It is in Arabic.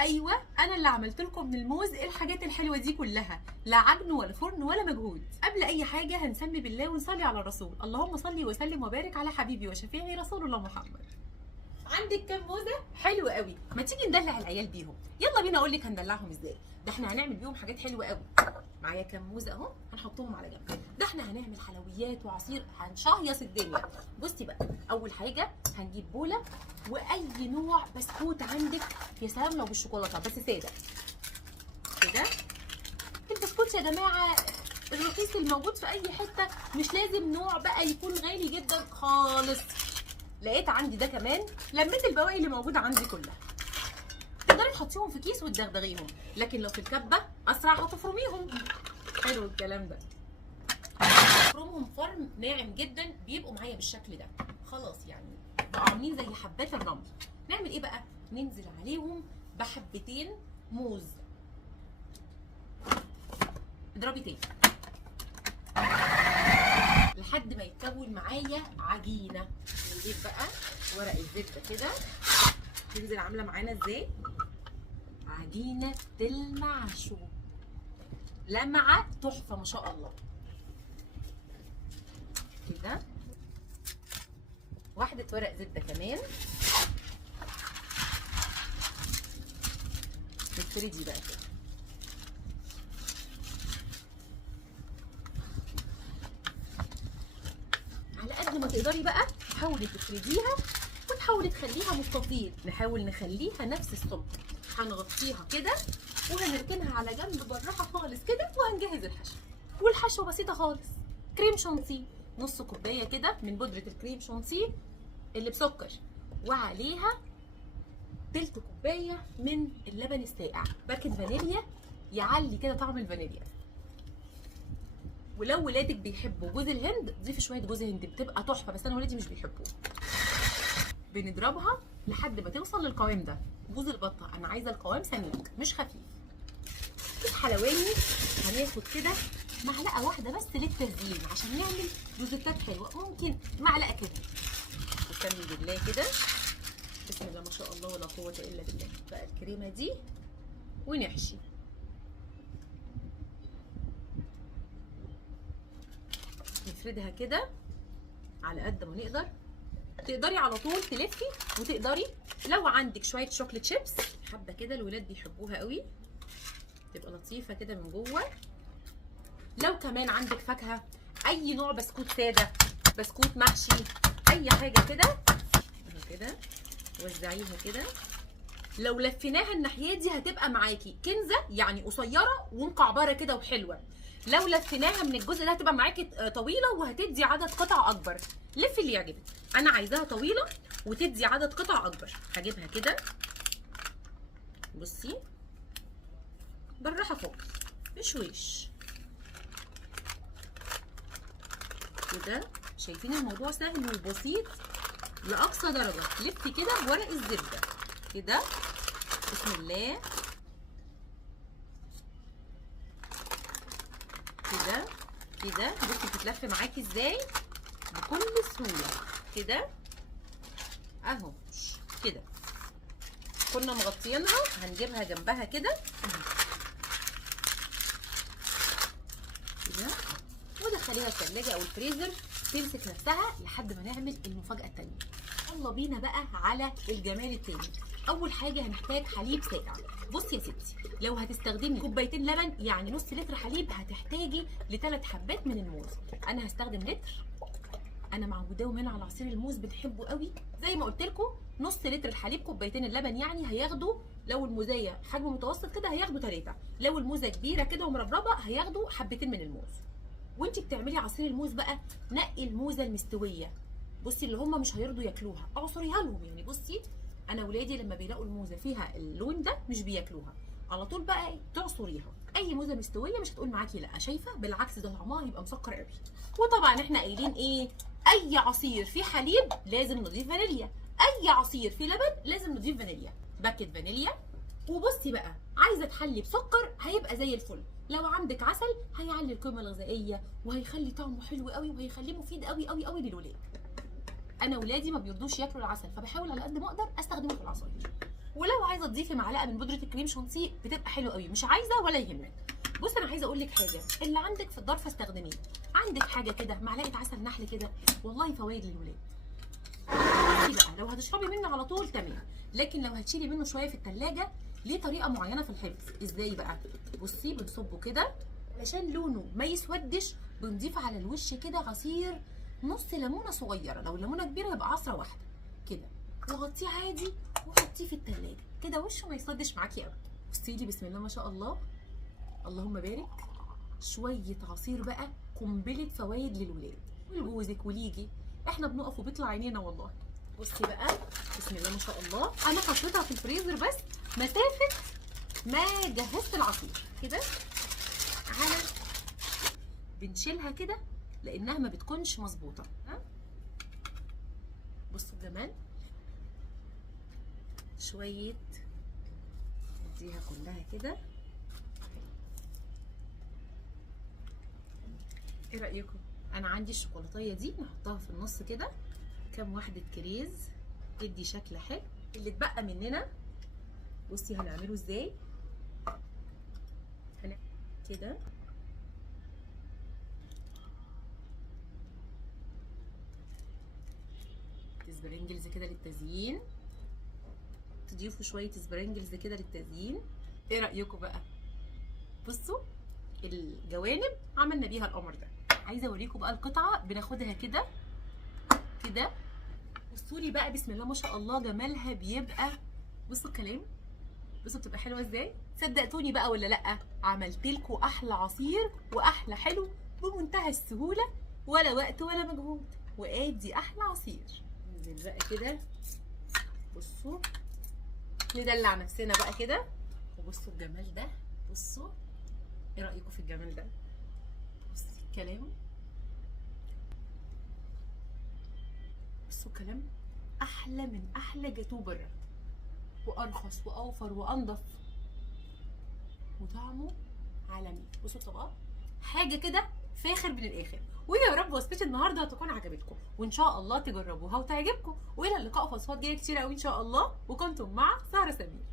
ايوه انا اللي عملت لكم من الموز الحاجات الحلوه دي كلها، لا عجن ولا فرن ولا مجهود. قبل اي حاجه هنسمي بالله ونصلي على الرسول، اللهم صل وسلم وبارك على حبيبي وشفيعي رسول الله محمد. عندك كام موزه؟ حلو قوي، ما تيجي ندلع العيال بيهم. يلا بينا اقول لك هندلعهم ازاي. ده احنا هنعمل بيهم حاجات حلوه قوي. معايا كام موزه اهو، هنحطهم على جنب. ده احنا هنعمل حلويات وعصير، هنشهيص الدنيا. بصي بقى، اول حاجه هنجيب بوله واي نوع بسكوت عندك، يا سلام لو بالشوكولاته بس ساده كده. البسكوت يا جماعه الرخيص الموجود في اي حته، مش لازم نوع بقى يكون غالي جدا خالص. لقيت عندي ده كمان، لميت البواقي اللي موجوده عندي كلها. تقدري تحطيهم في كيس وتدغدغيهم، لكن لو في الكبه اسرع هتفرميهم. حلو الكلام ده. افرمهم فرم ناعم جدا، بيبقوا معايا بالشكل ده. خلاص يعني بقوا عاملين زي حبات الرمل. نعمل ايه بقى؟ ننزل عليهم بحبتين موز. اضربي تاني لحد ما يتكون معايا عجينه. نجيب بقى ورق الزبده كده، تنزل عامله معانا ازاي؟ عجينه تلمع شو، لمعه تحفه ما شاء الله. كده واحده ورق زبده كمان. تفردي بقى كده. على قد ما تقدري بقى حاولي تفرديها وتحاولي تخليها مستطيل. نحاول نخليها نفس السمك. هنغطيها كده وهنركنها على جنب بالراحه خالص كده، وهنجهز الحشو. والحشوه بسيطه خالص. كريم شانتيه نص كوبايه كده من بودره الكريم شانتيه اللي بسكر، وعليها تلت كوبايه من اللبن الساقع. باكت فانيليا يعلي كده طعم الفانيليا. ولو ولادك بيحبوا جوز الهند ضيفي شويه جوز هند، بتبقى تحفه، بس انا ولادي مش بيحبوه. بنضربها لحد ما توصل للقوام ده. جوز البطه انا عايزه القوام سميك مش خفيف. الحلواني هناخد كده معلقه واحده بس للتزيين عشان نعمل روزيتات حلوه، ممكن معلقه كده. نسمي بالله كده، بسم الله ما شاء الله ولا قوه الا بالله. بقى الكريمه دي ونحشي. نفردها كده على قد ما نقدر. تقدري على طول تلفي، وتقدري لو عندك شويه شوكليت شيبس حبه كده، الولاد بيحبوها قوي، تبقى لطيفه كده من جوه. لو كمان عندك فاكهه، اي نوع بسكوت ساده، بسكوت محشي، اي حاجه كده اهو كده وزعيها كده. لو لفيناها الناحيه دي هتبقى معاكي كنزه، يعني قصيره ومكعبره كده وحلوه. لو لفيناها من الجزء ده هتبقى معاكي طويله وهتدي عدد قطع اكبر. لفي اللي يعجبك. انا عايزاها طويله وتدي عدد قطع اكبر. هجيبها كده بصي بالراحه خالص بشويش كده. شايفين الموضوع سهل وبسيط لاقصى درجه. لفي كده بورق الزبده كده، بسم الله كده كده. بصي بتتلف معاكي ازاي بكل سهوله كده اهو كده. كنا مغطيينها، هنجيبها جنبها كده كده ودخليها الثلاجه او الفريزر تمسك نفسها لحد ما نعمل المفاجاه الثانيه. يلا بينا بقى على الجمال التاني. اول حاجه هنحتاج حليب ساقع. بصي يا ستي، لو هتستخدمي كوبايتين لبن يعني نص لتر حليب، هتحتاجي ل3 حبات من الموز. انا هستخدم لتر. انا معوداهم هنا على عصير الموز بنحبه قوي. زي ما قلت لكم نص لتر الحليب كوبايتين اللبن، يعني هياخدوا لو الموزيه حجم متوسط كده هياخدوا 3، لو الموزه كبيره كده ومربربه هياخدوا حبتين من الموز. وانتي بتعملي عصير الموز بقى نقي الموزه المستويه. بصي اللي هم مش هيرضوا ياكلوها اعصريها لهم. يعني بصي انا ولادي لما بيلاقوا الموزه فيها اللون ده مش بياكلوها على طول، بقى تعصريها. اي موزه مستويه مش هتقول معاكي لا، شايفه؟ بالعكس ده طعمها هيبقى مسكر قوي. وطبعا احنا قايلين ايه؟ اي عصير فيه حليب لازم نضيف فانيليا، اي عصير فيه لبن لازم نضيف فانيليا. باكت فانيليا. وبصي بقى، عايزه تحلي بسكر هيبقى زي الفل. لو عندك عسل هيعلي القيمه الغذائيه وهيخلي طعمه حلو قوي وهيخليه مفيد قوي قوي قوي للولاد. انا ولادي ما بيرضوش ياكلوا العسل، فبحاول على قد ما اقدر استخدمه في العصاير. ولو عايزه تضيفي معلقه من بودره الكريم شانتيه بتبقى حلوه قوي، مش عايزه ولا يهمك. بص انا عايزه اقول لك حاجه، اللي عندك في الظرف استخدميه. عندك حاجه كده معلقه عسل نحل كده، والله فوائد للولاد. بصي بقى لو هتشربي منه على طول تمام، لكن لو هتشيلي منه شويه في الثلاجه ليه طريقه معينه في الحفظ. ازاي بقى؟ بصي بنصبه كده علشان لونه ما يسودش، بنضيف على الوش كده عصير نص ليمونه صغيره، لو الليمونه كبيره يبقى عصره واحده كده، وغطيه عادي وحطيه في الثلاجه كده وشه ما يسودش معاكي ابدا. بصي لي بسم الله ما شاء الله، اللهم بارك. شويه عصير بقى قنبله فوائد للولاد ولجوزك وليجي، احنا بنقف وبيطلع عينينا والله. بصي بقى بسم الله ما شاء الله، انا حطيتها في الفريزر بس مسافه ما جهزت العصير كده، على بنشيلها كده لانها ما بتكونش مظبوطه. بصوا الجمال، شويه نديها كلها كده. ايه رايكم؟ انا عندي الشوكولاتيه دي نحطها في النص كده، كام واحده كريز تدي شكل حلو. اللي اتبقى مننا بصي هنعمله ازاي كده، سبرينجلز كده للتزيين، تضيفوا شويه سبرينجلز كده للتزيين. ايه رايكم بقى؟ بصوا الجوانب عملنا بيها القمر ده. عايزه اوريكم بقى القطعه بناخدها كده كده. بصوا لي بقى بسم الله ما شاء الله جمالها بيبقى، بصوا الكلام، بصوا بتبقى حلوه ازاي. صدقتوني بقى ولا لا؟ عملت لكم احلى عصير واحلى حلو بمنتهى السهوله، ولا وقت ولا مجهود، وادي احلى عصير. ننزل بقى كده، بصوا ندلع نفسنا بقى كده، وبصوا الجمال ده. بصوا ايه رايكم في الجمال ده؟ بصوا الكلام، بصوا الكلام، احلى من احلى جاتوه بره، وارخص واوفر وانضف، وطعمه عالمي. بصوا الطبقات حاجه كده فاخر من الاخر. ويا رب وصفتي النهارده تكون عجبتكم، وان شاء الله تجربوها وتعجبكم. والى اللقاء في وصفات جايه كتير قوي ان شاء الله، وكنتم مع سهرة سمير.